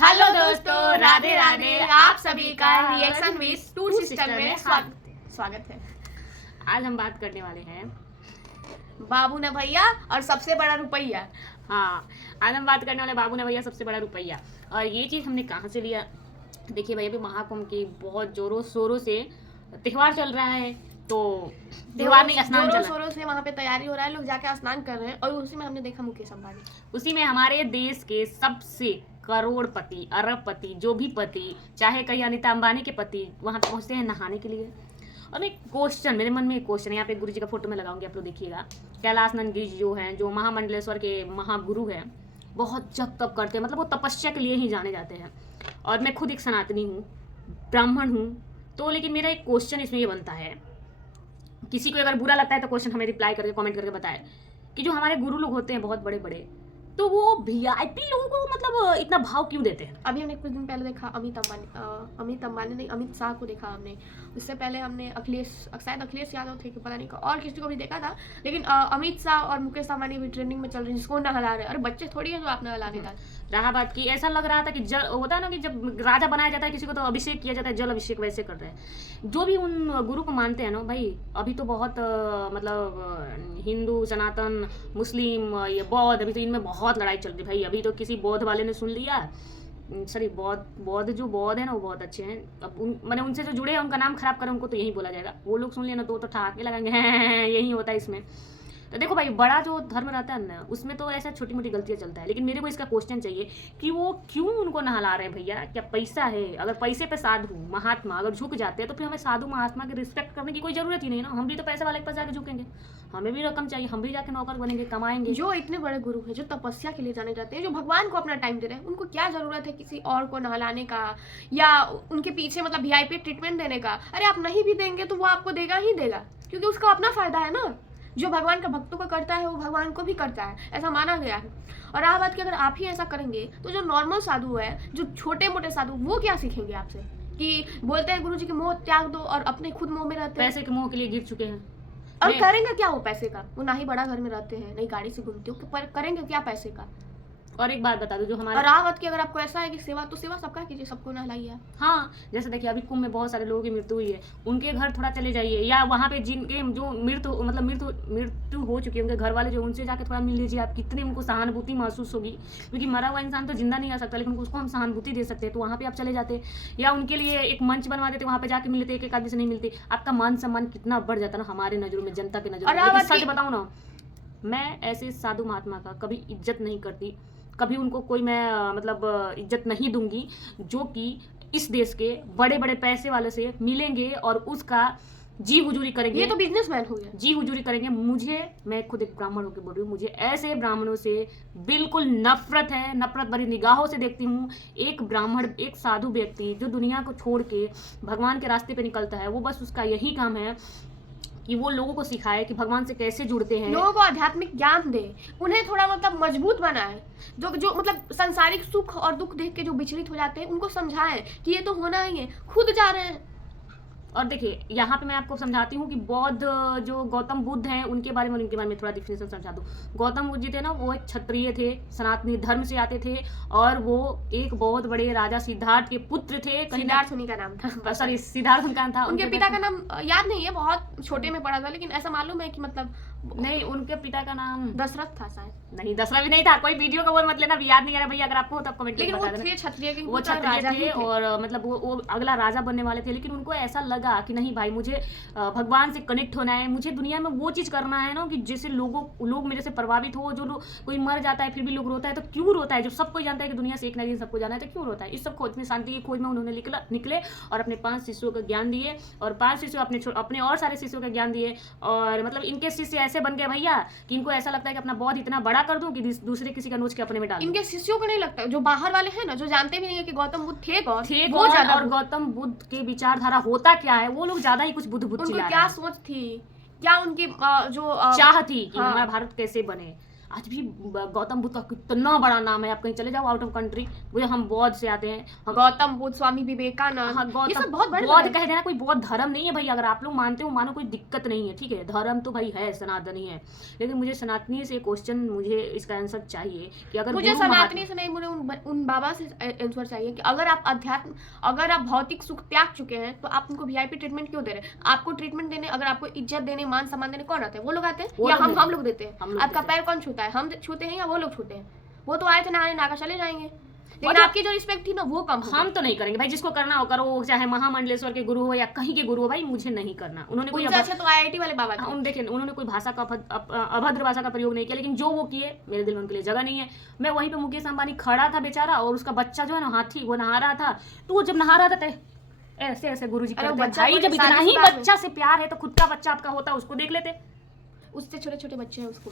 Hello दोस्तों, राधे राधे। आप सभी का रिएक्शन विद टू सिस्टर में स्वागत है। आज हम बात करने वाले हैं बाबू ने भैया और सबसे बड़ा रुपया। हाँ, आज हम बात करने वाले बाबू ने भैया सबसे बड़ा रुपया। और ये चीज़ हमने कहाँ से लिया? देखिए भैया, अभी महाकुंभ की बहुत जोरों शोरों से त्योहार चल रहा है, तो त्योहार में स्नान जोरों शोरों से वहाँ पे तैयारी हो रहा है, लोग जाके स्नान कर रहे हैं। और उसी में हमने देखा मुकेश अंबानी, उसी में हमारे देश के सबसे करोड़पति, अरबपति, जो भी पति, चाहे कहीं अनीता अंबानी के पति वहाँ पे पहुँचते हैं नहाने के लिए। और एक क्वेश्चन मेरे मन में, एक क्वेश्चन यहाँ पे गुरु जी का फोटो में लगाऊंगी, आप लोग देखिएगा। कैलाश नंद गिरी जी जो हैं, जो महामंडलेश्वर के महागुरु हैं, बहुत जप तप करते हैं, मतलब वो तपस्या के लिए ही जाने जाते हैं। और मैं खुद एक सनातनी हूँ, ब्राह्मण हूँ, तो लेकिन मेरा एक क्वेश्चन इसमें ये बनता है, किसी को अगर बुरा लगता है तो क्वेश्चन हमें रिप्लाई करके कमेंट करके बताए कि जो हमारे गुरु लोग होते हैं बहुत बड़े बड़े, तो वो वीआईपी लोगों को मतलब इतना भाव क्यों देते हैं? अभी हमने कुछ दिन पहले देखा अमित अंबानी नहीं, अमित शाह को देखा हमने। उससे पहले हमने शायद अखिलेश यादव थे कि पता नहीं, और किसी को भी देखा था। लेकिन अमित शाह और मुकेश अंबानी भी ट्रेंडिंग में चल रहे हैं, जिसको नहला रहे हैं। अरे बच्चे थोड़ी है जो आप नहला देता। रहा बात की, ऐसा लग रहा था कि जल होता है ना, कि जब राजा बनाया जाता है किसी को तो अभिषेक किया जाता है, जल अभिषेक वैसे कर रहे हैं। जो भी उन गुरु को मानते हैं ना भाई, अभी तो बहुत मतलब हिंदू, सनातन, मुस्लिम, ये बौद्ध, अभी तो इनमें बहुत लड़ाई चल रही है भाई। अभी तो किसी बौद्ध वाले ने सुन लिया, सॉरी बौद्ध जो बौद्ध है ना, वो बहुत अच्छे हैं। अब मैंने उनसे जो जुड़े हैं उनका नाम खराब करें, उनको तो यही बोला जाएगा। वो लोग सुन लिया ना तो ठहाके लगाएंगे यही होता है इसमें। तो देखो भाई, बड़ा जो धर्म रहता है ना, उसमें तो ऐसा छोटी मोटी गलतियां चलता है। लेकिन मेरे को इसका क्वेश्चन चाहिए कि वो क्यों उनको नहला रहे हैं भैया? क्या पैसा है? अगर पैसे पे साधु महात्मा अगर झुक जाते हैं तो फिर हमें साधु महात्मा की रिस्पेक्ट करने की कोई जरूरत ही नहीं ना। हम भी तो पैसे वाले के पास जाके झुकेंगे, हमें भी रकम चाहिए, हम भी जाके नौकर बनेंगे, कमाएंगे। जो इतने बड़े गुरु हैं, जो तपस्या के लिए जाने जाते हैं, जो भगवान को अपना टाइम दे रहे हैं, उनको क्या जरूरत है किसी और को नहलाने का या उनके पीछे मतलब वीआईपी ट्रीटमेंट देने का? अरे आप नहीं भी देंगे तो वो आपको देगा ही देगा, क्योंकि उसका अपना फायदा है ना। जो भगवान का भक्तों को करता है वो भगवान को भी करता है, ऐसा माना गया है। और रहा बात कि अगर आप ही ऐसा करेंगे तो जो नॉर्मल साधु है, जो छोटे मोटे साधु, वो क्या सीखेंगे आपसे? कि बोलते हैं गुरुजी की मोह त्याग दो और अपने खुद मोह में रहते हैं, पैसे के मोह के लिए गिर चुके हैं। और करेंगे क्या वो पैसे का? वो ना ही बड़ा घर में रहते हैं, नहीं गाड़ी से घूमते हो, पर करेंगे क्या पैसे का? और एक बात बता दो, जो हमारे रावत की अगर आपको ऐसा है कि सेवा, तो सेवा सबका कीजिए, सबको नहलाइए। हाँ, जैसे देखिए अभी कुंभ में बहुत सारे लोगों की मृत्यु हुई है, उनके घर थोड़ा चले जाइए, या वहाँ पे जिनके जो मृत्यु हो चुकी है उनके घर वाले जो, उनसे जाके थोड़ा मिल लीजिए। आप कितनी उनको सहानुभूति महसूस होगी, क्योंकि मरा हुआ इंसान तो जिंदा नहीं आ सकता, लेकिन उसको हम सहानुभूति दे सकते हैं। तो वहाँ पे आप चले जाते, या उनके लिए एक मंच बनवा देते, वहाँ पे जाके मिलते, एक आदमी से नहीं मिलते, आपका मान सम्मान कितना बढ़ जाता ना हमारे नजरों में, जनता के नजरों में। सच बताऊँ ना, मैं ऐसे साधु महात्मा का कभी इज्जत नहीं करती, कभी उनको कोई मैं मतलब इज्जत नहीं दूंगी जो कि इस देश के बड़े बड़े पैसे वाले से मिलेंगे और उसका जी हुजूरी करेंगे। ये तो बिजनेसमैन हो गया, जी हुजूरी करेंगे। मैं खुद एक ब्राह्मण होकर बोल रही हूँ, मुझे ऐसे ब्राह्मणों से बिल्कुल नफरत है, नफरत भरी निगाहों से देखती हूँ। एक ब्राह्मण, एक साधु व्यक्ति जो दुनिया को छोड़ के भगवान के रास्ते पे निकलता है, वो बस उसका यही काम है कि वो लोगों को सिखाए कि भगवान से कैसे जुड़ते हैं, लोगों को आध्यात्मिक ज्ञान दे, उन्हें थोड़ा मतलब मजबूत बनाए। जो मतलब सांसारिक सुख और दुख देख के जो विचलित हो जाते हैं, उनको समझाएं कि ये तो होना ही है, खुद जा रहे हैं। और देखिए यहाँ पे मैं आपको समझाती हूँ कि बौद्ध जो गौतम बुद्ध हैं उनके बारे में थोड़ा डिफिनेशन समझा दूँ। गौतम बुद्ध जी थे ना, वो एक क्षत्रिय थे, सनातनी धर्म से आते थे, और वो एक बहुत बड़े राजा सिद्धार्थ के पुत्र थे। सिद्धार्थ उन्हीं का नाम था, सॉरी सिद्धार्थ उनका था। उनके पिता का नाम याद नहीं है, बहुत छोटे में पढ़ा था, लेकिन ऐसा मालूम है कि मतलब नहीं, उनके पिता का नाम दशरथ था शायद। नहीं, दशरथ भी नहीं था। कोई वीडियो का बोल मत लेना, याद नहीं आ रहा भैया, अगर आपको हो तब कमेंट करके बता देना। वो क्षत्रिय थे और मतलब वो अगला राजा बनने वाले थे, लेकिन उनको ऐसा लगा कि नहीं भाई, मुझे भगवान से कनेक्ट होना है, मुझे दुनिया में वो चीज करना है ना कि जैसे लोग मेरे से प्रभावित हो। जो कोई मर जाता है फिर भी लोग रोता है, तो क्यों रोता है? जब सबको जानता है कि दुनिया से एक ना एक दिन सबको जाना है, तो क्यों रोता है? इस सब खोज में, शांति की खोज में उन्होंने निकले और अपने 5 शिष्यों का ज्ञान दिए, और 5 शिष्यों अपने और सारे शिष्यों का ज्ञान दिए। और मतलब इनके शिष्य ऐसे बन गए भैया कि इनको ऐसा लगता है कि अपना बौद्ध इतना बड़ा कर दूं कि दूसरे किसी का नोच के अपने में डाल। इनके शिष्यों को नहीं लगता, जो बाहर वाले हैं ना, जो जानते भी नहीं है कि गौतम बुद्ध थे कौन, वो ज्यादा, और गौतम बुद्ध के विचारधारा होता क्या है, वो लोग ज्यादा ही कुछ बुद्ध क्या सोच थी, क्या उनकी जो चाह थी कि हमारा भारत कैसे बने। आज भी गौतम बुद्ध का कितना बड़ा नाम है, आप कहीं चले जाओ आउट ऑफ कंट्री, वो हम बौद्ध से आते हैं, गौतम बुद्ध, स्वामी विवेकानंद, हाँ ये गौतम सब बहुत बड़े बौद्ध बड़े- कह देना कोई बौद्ध धर्म नहीं है भाई, अगर आप लोग मानते हो मानो, कोई दिक्कत नहीं है, ठीक है, धर्म तो भाई है, सनातनी है, लेकिन मुझे सनातनी से क्वेश्चन, मुझे इसका आंसर चाहिए कि अगर मुझे गुरु सनातनी से नहीं, मुझे उन बाबा से आंसर चाहिए कि अगर आप अध्यात्म, अगर आप भौतिक सुख त्याग चुके हैं तो आप उनको वीआईपी ट्रीटमेंट क्यों दे रहे हैं? आपको ट्रीटमेंट देने, अगर आपको इज्जत देने, मान सम्मान देने कौन आते हैं? वो लोग आते हैं वो या लोग हम लोग देते हम हैं? लोग आपका देते पैर कौन छूता है? हम छूते हैं या वो लोग छूते हैं? वो तो आए थे नहाने, नहा चले जाएंगे, लेकिन और जो- आपकी जो रिस्पेक्ट थी ना वो कम हो हम तो नहीं करेंगे भाई, जिसको करना हो करो, चाहे महामंडलेश्वर के गुरु हो या कहीं के गुरु हो, भाई मुझे नहीं करना। उन्होंने कोई उनसे अच्छा तो आईआईटी वाले बाबा थे। उन देखिए, उन्होंने कोई भाषा का अभद्र भाषा का प्रयोग नहीं किया, लेकिन जो वो किए मेरे दिल में उनके लिए जगह नहीं है। मैं वहीं पे मुकेश अंबानी खड़ा था बेचारा, और उसका बच्चा जो है ना हाथी, वो नहा रहा था, तो वो जब नहा रहा था ऐसे ऐसे गुरुजी अरे वो करते हैं। बच्चा भाई बोले जब इतना शादी ही से बाद में। बच्चा से प्यार है तो खुद का बच्चा आपका होता, उसको देख लेते। उससे छोटे छोटे बच्चे हैं उसको,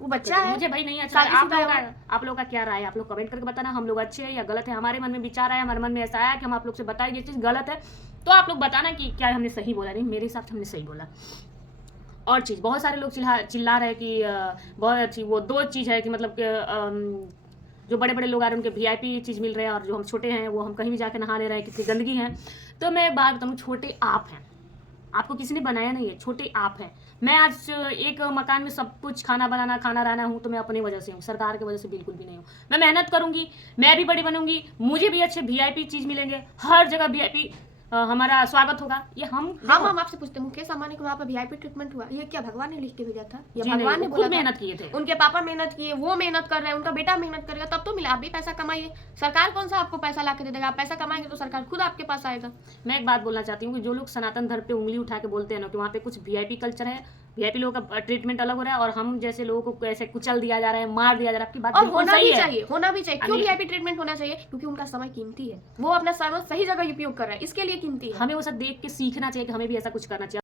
वो बच्चा है। मुझे भाई नहीं अच्छा शादी आप से लोगों पहले- का, आप लोगों का क्या राय है? आप लोग कमेंट करके बताना, हम लोग अच्छे हैं या गलत है, हमारे मन में विचार आया, हमारे मन में ऐसा आया कि हम आप लोग से बताएं ये चीज़ गलत है, तो आप लोग बताना कि क्या हमने सही बोला। नहीं, मेरे हिसाब से हमने सही बोला। और चीज़, बहुत सारे लोग चिल्ला रहे हैं कि बहुत अच्छी, वो दो चीज़ है कि मतलब कि जो बड़े बड़े लोग आ रहे हैं उनके वीआईपी चीज़ मिल रहे हैं, और जो हम छोटे हैं वो हम कहीं भी जाके नहा ले रहे हैं, कितनी गंदगी है। तो मैं बात बताऊँ, छोटे आप हैं, आपको किसी ने बनाया नहीं है, छोटे आप हैं। मैं आज एक मकान में सब कुछ खाना रहना हूँ तो मैं अपनी वजह से हूँ, सरकार की वजह से बिल्कुल भी नहीं हूँ। मैं मेहनत करूँगी, मैं भी बड़ी बनूंगी, मुझे भी अच्छे वीआईपी चीज़ मिलेंगे, हर जगह वीआईपी हमारा स्वागत होगा। ये हम आपसे पूछते हैं, मुकेश अंबानी को वहाँ पर वीआईपी ट्रीटमेंट हुआ, ये क्या भगवान ने लिख के भेजा था या जी भगवान नहीं, ने वो बोला खुद था? मेहनत किए थे। उनके पापा मेहनत किए, वो मेहनत कर रहे हैं, उनका बेटा मेहनत करेगा तब तो मिला। आप भी पैसा कमाइए, सरकार कौन सा आपको पैसा ला के दे देगा? आप पैसा कमाएंगे तो सरकार खुद आपके पास आएगा। मैं एक बात बोलना चाहती हूँ कि जो लोग सनातन धर्म पे उंगली उठा के बोलते हैं ना कि वहाँ पे कुछ वीआईपी कल्चर है, वीआईपी लोगों का ट्रीटमेंट अलग हो रहा है, और हम जैसे लोगों को ऐसे कुचल दिया जा रहा है, मार दिया जा रहा है, आपकी बात और बिल्कुल होना सही भी है। चाहिए, होना भी चाहिए। क्यों अनिल- वीआईपी ट्रीटमेंट होना चाहिए? क्योंकि उनका समय कीमती है, वो अपना समय सही जगह उपयोग कर रहा है, इसके लिए कीमती है। हमें वो सब देख के सीखना चाहिए कि हमें भी ऐसा कुछ करना चाहिए।